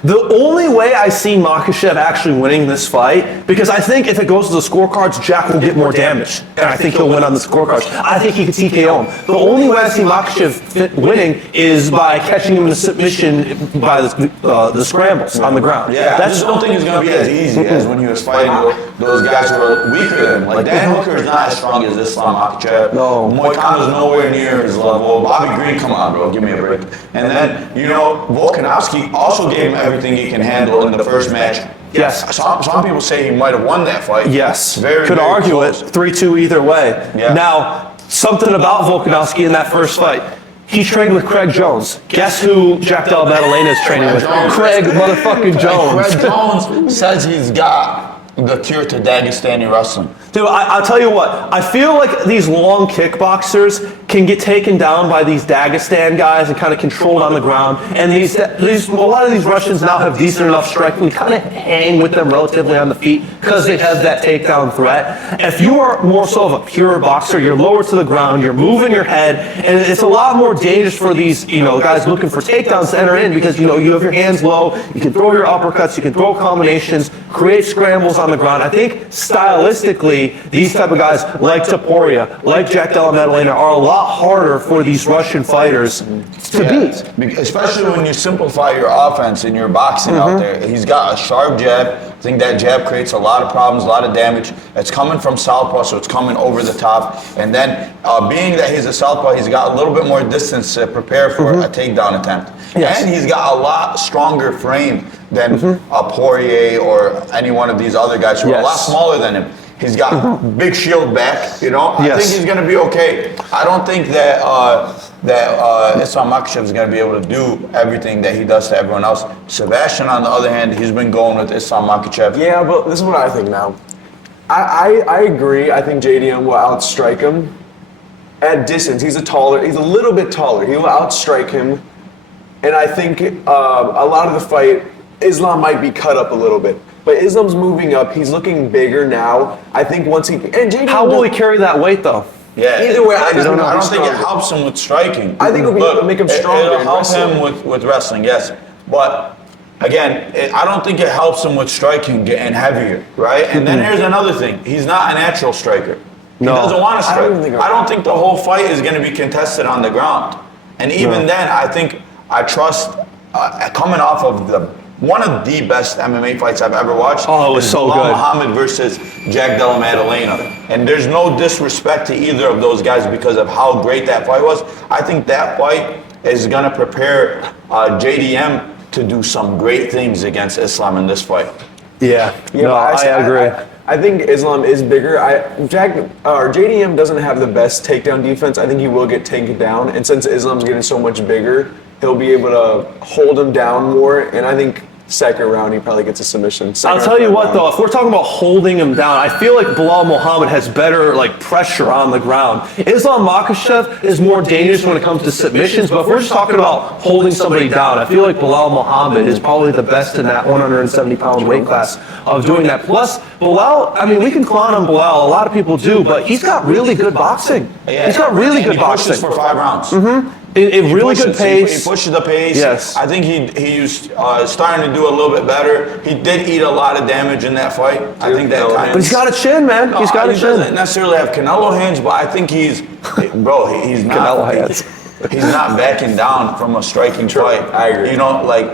The only way I see Makhachev actually winning this fight, because I think if it goes to the scorecards, Jack will get more damage, and I think he'll win on the scorecards. I think he can TKO him. The only way I see Makhachev winning is by catching him in a submission by the scrambles on the ground. Yeah, I just don't think it's going to be as easy as when he was fighting those guys who are weaker than him. Like Dan Hooker is not as strong as Islam Makhachev. No. Moicano's nowhere near his level. Bobby Green, come on, bro, give me a break. And then, Volkanovski also gave him everything he can handle in the first match. Yes. Some people say he might have won that fight. Yes. Could very argue close. it 3-2 either way. Yeah. Now, something about Volkanovski in that first fight. He trained with Craig Jones. Guess who Jack Della Maddalena is training with? Craig motherfucking Jones. Craig Jones says he's got the cure to Dagestani wrestling. Dude, I'll tell you what. I feel like these long kickboxers can get taken down by these Dagestan guys and kind of controlled on the ground. And a lot of these Russians now have decent enough striking. We kind of hang with them relatively on the feet because they have that takedown threat. If you are more so of a pure boxer, you're lower to the ground, you're moving your head, and it's a lot more dangerous for these, guys looking for takedowns to enter in because, you have your hands low, you can throw your uppercuts, you can throw combinations, create scrambles on the ground. I think stylistically, these type of guys like Topuria, like Jack Della Maddalena are a lot harder for these Russian fighters to beat. Especially when you simplify your offense in your boxing out there. He's got a sharp jab. I think that jab creates a lot of problems, a lot of damage. It's coming from southpaw, so it's coming over the top. And then being that he's a southpaw, he's got a little bit more distance to prepare for a takedown attempt. Yes. And he's got a lot stronger frame than a Poirier or any one of these other guys who are a lot smaller than him. He's got big shield back, I think he's going to be okay. I don't think that Islam Makhachev is going to be able to do everything that he does to everyone else. Sebastian, on the other hand, he's been going with Islam Makhachev. Yeah, but this is what I think now. I agree. I think JDM will outstrike him. At distance, he's a little bit taller. He will outstrike him. And I think a lot of the fight, Islam might be cut up a little bit. But Islam's moving up. He's looking bigger now. I think once how will he carry that weight though? Yeah. Either way, I don't think it helps him with striking. I think it'll make him stronger. It'll help him with wrestling, yes. But again, I don't think it helps him with striking getting heavier, right? And then here's another thing. He's not a natural striker. He doesn't want to strike. I don't think the whole fight is going to be contested on the ground. And even then, I trust coming off of one of the best MMA fights I've ever watched. Oh, it was so Belal good. Muhammad versus Jack Della Maddalena. And there's no disrespect to either of those guys because of how great that fight was. I think that fight is going to prepare JDM to do some great things against Islam in this fight. Yeah, I agree. I think Islam is bigger. JDM doesn't have the best takedown defense. I think he will get taken down. And since Islam's getting so much bigger, he'll be able to hold him down more. And I think second round, he probably gets a submission. I'll tell you what, though, if we're talking about holding him down, I feel like Belal Muhammad has better pressure on the ground. Islam Makhachev is more dangerous when it comes to submissions, but if we're just talking about holding somebody down, I feel like Belal Muhammad is probably the best in that 170-pound weight class of doing that. Plus, Belal, we can clown on Belal, a lot of people do, but he's got really good boxing. Yeah. He's got really good boxing. He pushes for 5 rounds. Really good pace. He pushes the pace. Yes. I think he's starting to do a little bit better. He did eat a lot of damage in that fight. I think that kind of. But he's got a chin, man. He's got a chin. He doesn't necessarily have Canelo hands, but I think he's not. Canelo hands. He's not backing down from a striking fight. I agree.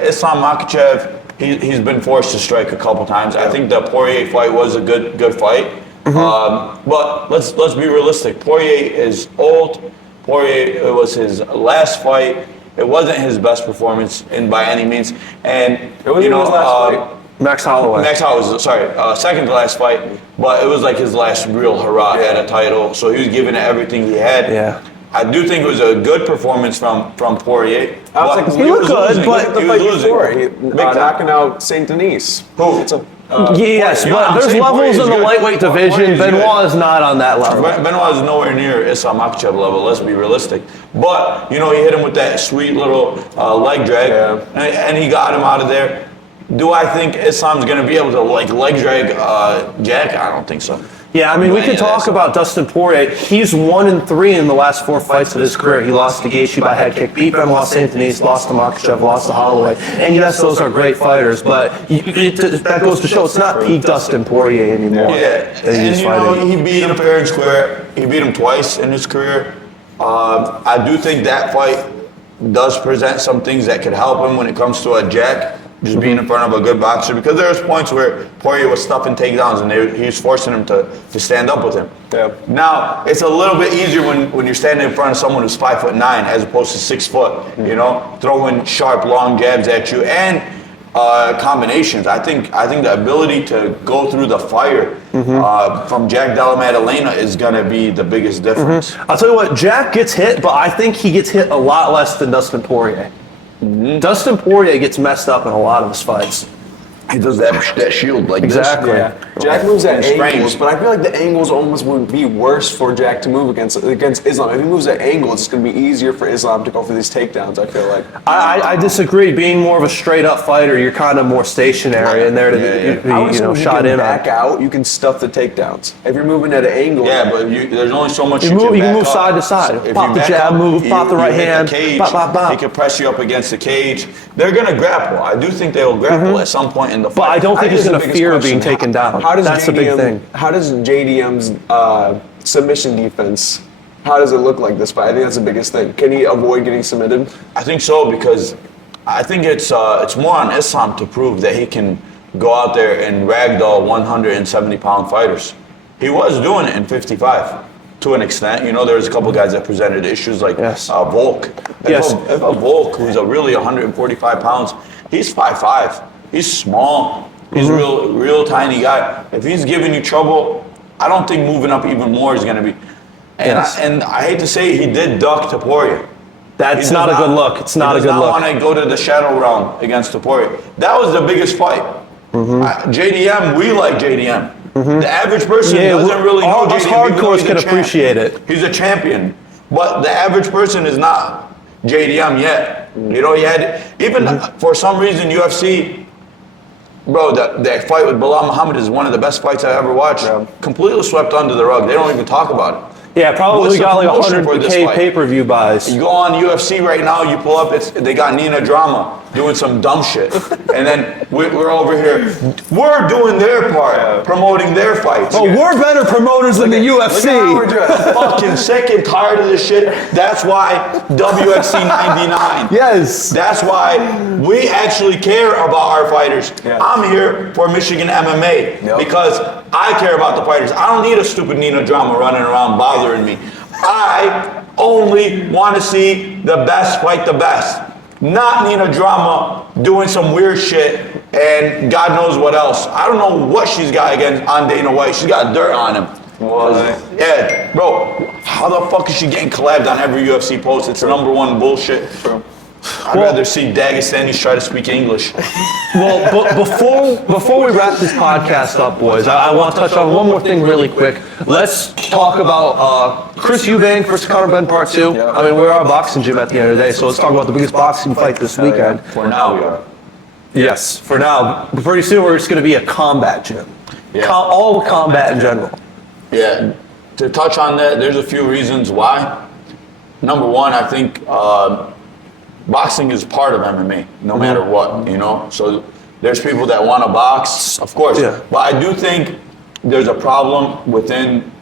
Islam Makhachev, he's been forced to strike a couple times. I think the Poirier fight was a good fight. But let's be realistic. Poirier is old. Poirier, it was his last fight. It wasn't his best performance by any means. And It wasn't his last fight. Max Holloway. Max Holloway was second to last fight, but it was like his last real hurrah at a title. So he was giving it everything he had. Yeah. I do think it was a good performance from Poirier. He looked good, but he was losing. Knocking out Saint Denis. Who? Yes, but there's levels in the lightweight division. Benoit is not on that level. Benoit is nowhere near Islam Makhachev level. Let's be realistic. But he hit him with that sweet little leg drag, and he got him out of there. Do I think Islam's going to be able to leg drag Jack? I don't think so. Yeah, we can talk about Dustin Poirier. He's 1-3 in the last 4 fights of his career. He lost to Gaethje by head kick, beat Benoit Saint Denis, lost to Makhachev, lost to Holloway. And yes, those are great fighters, but that goes to show it's not peak Dustin Poirier anymore. Yeah, and he beat him fair and square. He beat him twice in his career. I do think that fight does present some things that could help him when it comes to a Jack. Just being in front of a good boxer, because there was points where Poirier was stuffing takedowns and he was forcing him to stand up with him. Yeah. Now it's a little bit easier when you're standing in front of someone who's 5'9" as opposed to 6 foot. Throwing sharp, long jabs at you and combinations. I think the ability to go through the fire from Jack Della Maddalena is going to be the biggest difference. I'll tell you what, Jack gets hit, but I think he gets hit a lot less than Dustin Poirier. Dustin Poirier gets messed up in a lot of his fights. He does that shield like Exactly. this. Yeah. Jack moves at And sprains. angles, but I feel like the angles almost would be worse for Jack to move against Islam. If he moves at angles, it's going to be easier for Islam to go for these takedowns, I feel like. I disagree. Being more of a straight up fighter, you're kind of more stationary and there to be I would say shot you in can on. back out, you can stuff the takedowns. If you're moving at an angle, Yeah, but there's only so much You you, move- can you can back move up. side to side. If Pop you the back jab up, move, pop the right hit hand, cage, bop, bop, bop. He can press you up against the cage. They're gonna grapple. I do think they'll grapple at some point in the fight. But I don't think I he's think going the to biggest fear question, being taken down. How does That's the big JDM thing. How does JDM's submission defense? How does it look like this fight? I think that's the biggest thing. Can he avoid getting submitted? I think so because I think it's more on Islam to prove that he can go out there and ragdoll 170-pound fighters. He was doing it in 55 to an extent. You know, there was a couple guys that presented issues like Yes. Volk. Yes. If a Volk, who's a really 145 pounds, he's 5'5". He's small. He's a real tiny guy. If he's giving you trouble, I don't think moving up even more is going to be. And, Yes. and I hate to say, he did duck Topuria. That's He not a does good look. It's not a good He does look. not want to go to the shadow realm against Topuria. That was the biggest fight. JDM, we like JDM. The average person Yeah, doesn't really know us JDM. even though hardcores he's a can champ. appreciate it. He's a champion. But the average person is not JDM yet. You know, he had, even for some reason, UFC, bro, that fight with Bilal Muhammad is one of the best fights I ever watched. Completely swept under the rug. They don't even talk about it. Yeah, probably What's the got like promotion for this 100K fight? pay-per-view buys. You go on UFC right now, you pull up, they got Nina Drama doing some dumb shit. And then we're over here, we're doing their part, promoting their fights. Oh, we're better promoters than the UFC. Fucking sick and tired of this shit. That's why WXC 99. Yes. That's why we actually care about our fighters. Yeah. I'm here for Michigan MMA because I care about the fighters. I don't need a stupid Nina Drama running around bothering me. I only want to see the best fight the best. Not Nina Drama doing some weird shit and God knows what else. I don't know what she's got on Dana White. She's got dirt on him. Yeah, bro, how the fuck is she getting collabed on every UFC post? It's number one bullshit. I'd rather see Dagestanis try to speak English. Well, but before we wrap this podcast up, boys, I want to touch on one more thing really quick. Let's talk about Chris Eubank versus Conor Benn Part 2. I mean, we're a boxing gym at the end of the day, so let's talk about the biggest boxing fight this weekend. For now, we are. Yes, for now. But pretty soon, we're just going to be a combat gym. Yeah. All combat in general. Yeah, to touch on that, there's a few reasons why. Number one, I think boxing is part of MMA, no matter what, you know? So there's people that want to box, of course. Yeah. But I do think there's a problem within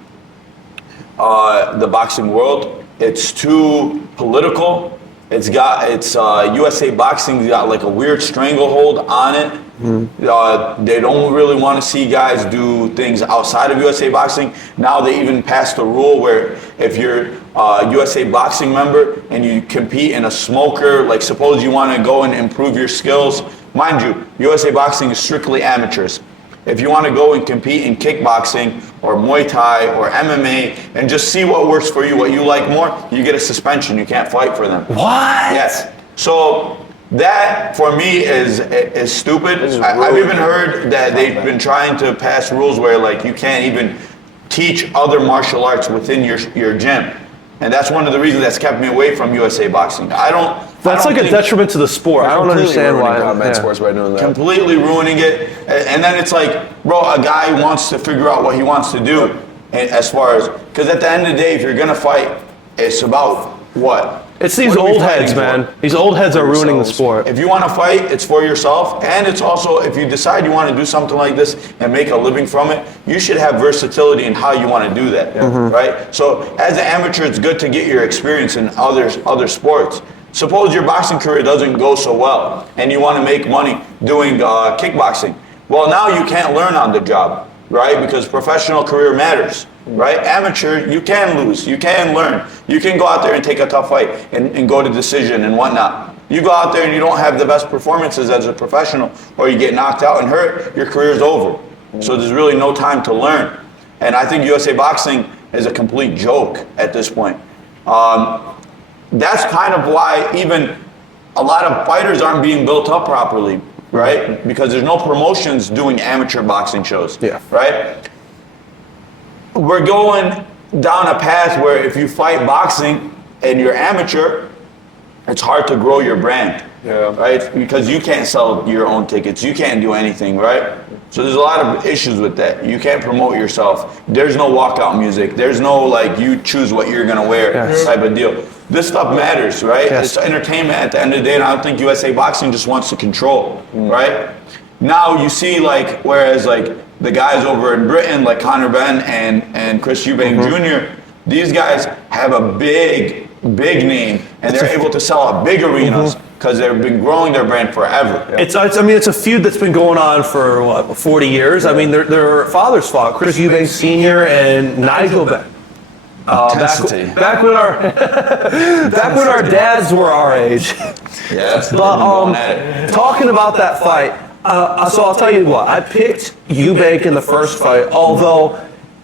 the boxing world. It's too political. USA Boxing's got like a weird stranglehold on it. They don't really want to see guys do things outside of USA Boxing. Now they even passed a rule where if you're a USA Boxing member and you compete in a smoker, like suppose you want to go and improve your skills, mind you, USA Boxing is strictly amateurs. If you want to go and compete in kickboxing or Muay Thai or MMA and just see what works for you, what you like more, you get a suspension. You can't fight for them. What? Yes. So that for me is stupid. I've even heard that they've been trying to pass rules where like you can't even teach other martial arts within your gym. And that's one of the reasons that's kept me away from USA Boxing. That's like a detriment to the sport. I don't understand why. Combat yeah. sports by doing that. Completely ruining it. And then it's like, bro, a guy wants to figure out what he wants to do as far as, because at the end of the day, if you're going to fight, it's about what? It's these What are we old heads, fighting man. for? These old heads are ruining the sport. If you want to fight, it's for yourself. And it's also, if you decide you want to do something like this and make a living from it, you should have versatility in how you want to do that, right? So as an amateur, it's good to get your experience in other sports. Suppose your boxing career doesn't go so well and you want to make money doing kickboxing. Well, now you can't learn on the job, right? Because professional career matters, right? Amateur, you can lose, you can learn. You can go out there and take a tough fight and go to decision and whatnot. You go out there and you don't have the best performances as a professional or you get knocked out and hurt, your career's over. So there's really no time to learn. And I think USA Boxing is a complete joke at this point. That's kind of why even a lot of fighters aren't being built up properly. right? Because there's no promotions doing amateur boxing shows, Yeah. right? We're going down a path where if you fight boxing and you're amateur, it's hard to grow your brand, right? Because you can't sell your own tickets, you can't do anything, right? So there's a lot of issues with that. You can't promote yourself. There's no walkout music. There's no like you choose what you're gonna wear type of deal. This stuff matters, right? Yes. It's entertainment at the end of the day, and I don't think USA Boxing just wants to control, right? Now you see like, whereas like the guys over in Britain, like Conor Benn and Chris Eubank Jr., these guys have a big name, and they're able to sell out big arenas because they've been growing their brand forever. It's it's a feud that's been going on for what, 40 years. I mean, their fathers fought, Chris Eubank Sr. and Nigel Benn. Intensity. Back when our back when our dads were our age. Yeah, But talking about that fight, so I'll tell you what, I picked Eubank in the first fight, although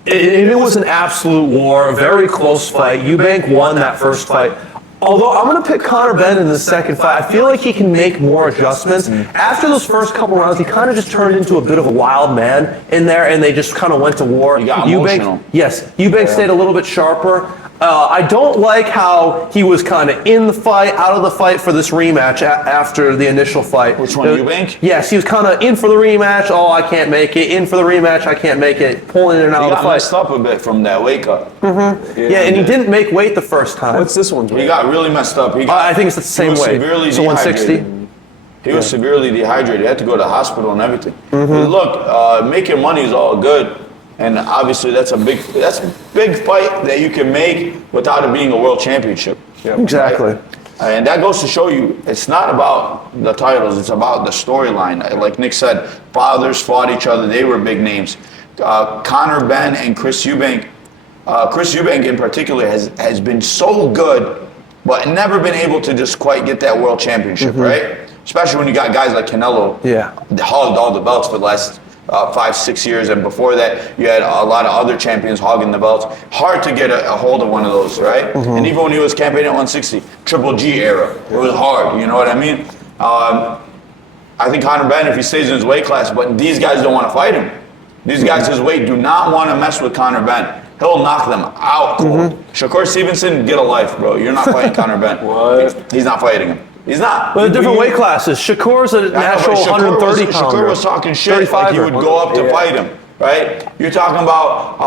it was an absolute war, a very close fight. Eubank won that first fight. Although I'm going to pick Conor Benn in the second fight. I feel like he can make more adjustments. After those first couple rounds, he kind of just turned into a bit of a wild man in there, and they just kind of went to war. He got emotional. Eubank stayed a little bit sharper. I don't like how he was kind of in the fight, out of the fight for this rematch after the initial fight. Which one, Eubank? Yes, he was kind of in for the rematch. Oh, I can't make it. In for the rematch. I can't make it. Pulling in and out He of the got fight. messed up a bit from that weight cut. Yeah, and he didn't make weight the first time. What's this one's He weight? got really messed up. He got, I think it's the same was weight. severely So 160. dehydrated. He was severely dehydrated. He had to go to the hospital and everything. Look, making money is all good, and obviously that's a big fight that you can make without it being a world championship. Exactly. And that goes to show you, it's not about the titles, it's about the storyline. Like Nick said, fathers fought each other, they were big names. Conor Benn and Chris Eubank in particular has been so good, but never been able to just quite get that world championship, right? Especially when you got guys like Canelo, that hogged all the belts for the last 5-6 years, and before that you had a lot of other champions hogging the belts. Hard to get a hold of one of those, right? And even when he was campaigning at 160, Triple G era, it was hard, you know what I mean? I think Conor Benn, if he stays in his weight class, but these guys don't want to fight him. These guys his weight do not want to mess with Conor Benn. He'll knock them out cold. Shakur Stevenson, get a life, bro. You're not fighting Conor Benn. What? He's not fighting him. He's not. But different weight classes. Shakur's a natural 130 pounder. Shakur was talking shit like he would go up to fight him, right? You're talking about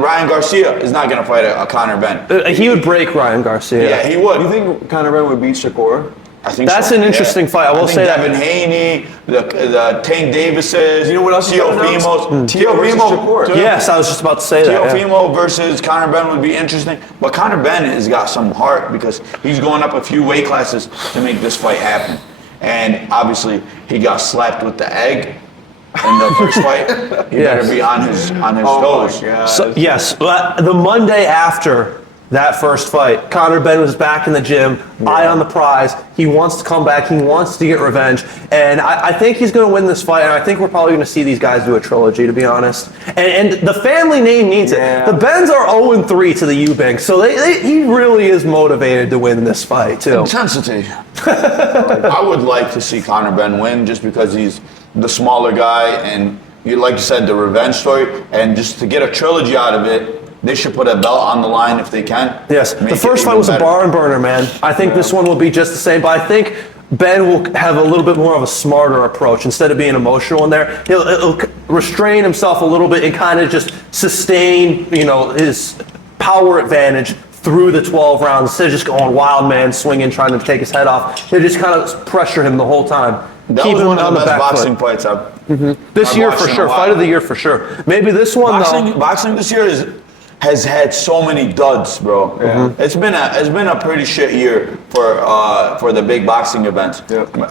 Ryan Garcia is not going to fight a Conor Benn. He would break Ryan Garcia. Yeah, he would. You think Conor Benn would beat Shakur? I think That's so, an interesting fight. I will think say that. Devin Haney, the Tank Davises. You know what else is Teofimo. Teo versus Shakur. Yes, I was just about to say that. yeah. Teofimo versus Conor Benn would be interesting, but Conor Benn has got some heart because he's going up a few weight classes to make this fight happen. And obviously, he got slapped with the egg in the first fight. He Yes. better be on his Oh toes. my God. So, yes, but the Monday after that first fight, Conor Benn was back in the gym, eye on the prize. He wants to come back. He wants to get revenge. And I think he's going to win this fight. And I think we're probably going to see these guys do a trilogy, to be honest. And the family name needs Yeah. it. The Benns are 0-3 to the Eubanks. So he really is motivated to win this fight, too. Intensity. I would like to see Conor Benn win just because he's the smaller guy and, like you said, the revenge story. And just to get a trilogy out of it, they should put a belt on the line if they can. Yes, Make the it first fight even was a better. barn burner, man. I think this one will be just the same, but I think Ben will have a little bit more of a smarter approach. Instead of being emotional in there, he'll restrain himself a little bit and kind of just sustain, his power advantage through the 12 rounds instead of just going wild man, swinging, trying to take his head off. He'll just kind of pressure him the whole time. That Keep was him one of on the the best back boxing foot. fights This I've year watched for in a sure. while. Fight of the year for sure. Maybe this one though. Boxing this year has had so many duds, bro. It's been a pretty shit year for the big boxing events.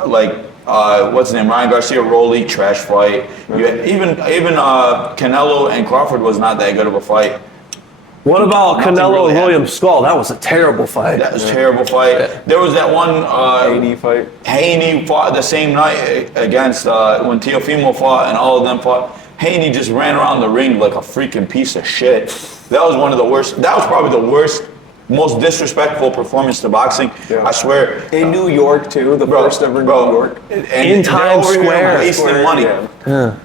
Like what's his name? Ryan Garcia, Rolly, trash fight. Even Canelo and Crawford was not that good of a fight. What about Nothing Canelo really and William happened. Skull? That was a terrible fight. That was a terrible fight. There was that one AD fight. Haney fought the same night against when Teofimo fought and all of them fought. Haney just ran around the ring like a freaking piece of shit. That was one of the worst. That was probably the worst most disrespectful performance to boxing. Yeah. I swear. In New York too, the first ever New York. And In they're Times over here Square. wasting money. Yeah.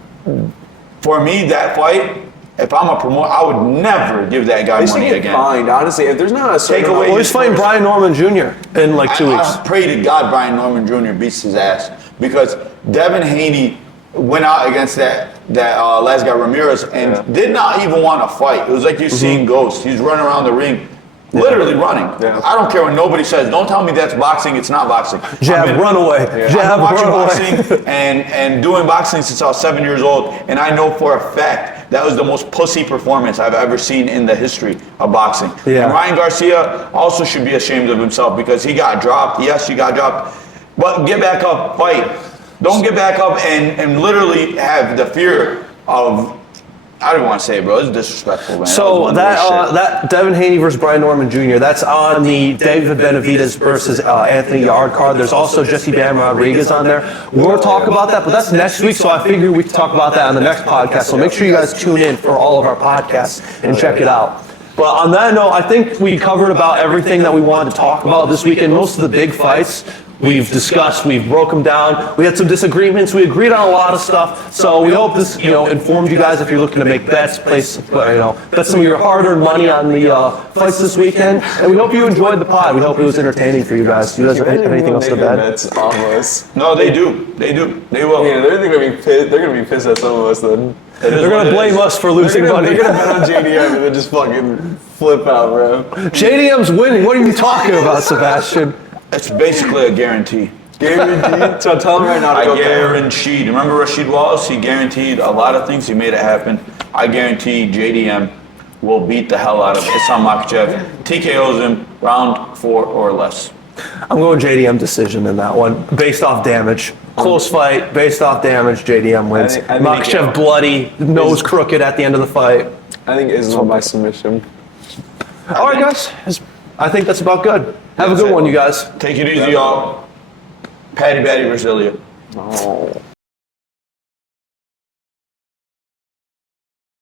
For me, that fight, if I'm a promoter, I would never give that guy They should money get again. fined, honestly. If there's not a certain Take away amount- Well, he's fighting Brian Norman Jr. in like 2 weeks. I pray to God Brian Norman Jr. beats his ass because Devin Haney went out against that last guy Ramirez and did not even want to fight. It was like you're seeing ghosts. He's running around the ring, literally running. Yeah. I don't care what nobody says. Don't tell me that's boxing. It's not boxing. Jab, I've been- run away. I've Jab, been watching run away. boxing and doing boxing since I was 7 years old, and I know for a fact that was the most pussy performance I've ever seen in the history of boxing. Yeah. And Ryan Garcia also should be ashamed of himself because he got dropped. Yes, he got dropped, but get back up, fight. Don't get back up and literally have the fear of. I don't want to say it, bro. It's disrespectful, man. So was that that Devin Haney versus Brian Norman Jr. That's on the David Benavidez versus Anthony Yard card. There's also Jesse Bam Rodriguez on there. We'll talk about that, but that's next week. So I figure we can talk about that on the next podcast. So make sure you guys tune in for all of our podcasts and check it out. But on that note, I think we covered about everything that we wanted to talk about this weekend. Most of the big fights we've discussed, we've broke them down. We had some disagreements. We agreed on a lot of stuff. So we hope this, informed you guys if you're looking to make bets, place, bet some of your hard-earned money on the fights this weekend. And we hope you enjoyed the pod. We hope it was entertaining for you guys. Do you guys have anything else to bet? Bets off us. No, they do. They do. They will. Yeah, they're gonna be pissed. They're gonna be pissed at some of us then. They're going to blame us for losing money. They're gonna bet on JDM and then just fucking flip out, bro. JDM's winning. What are you talking about, Sebastian? It's basically a guarantee. Guaranteed. So tell them right now to I go down. guaranteed. Remember Rashid Wallace? He guaranteed a lot of things. He made it happen. I guarantee JDM will beat the hell out of Islam Makhachev. TKOs him round 4 or less. I'm going JDM decision in that one, based off damage. Close fight, based off damage, JDM wins. I think Makhachev bloody, nose crooked at the end of the fight. I think Islam by submission. All right, guys. I think that's about good. Have a good one, you guys. Take it easy, y'all. Patty Batty Brasilia. Oh.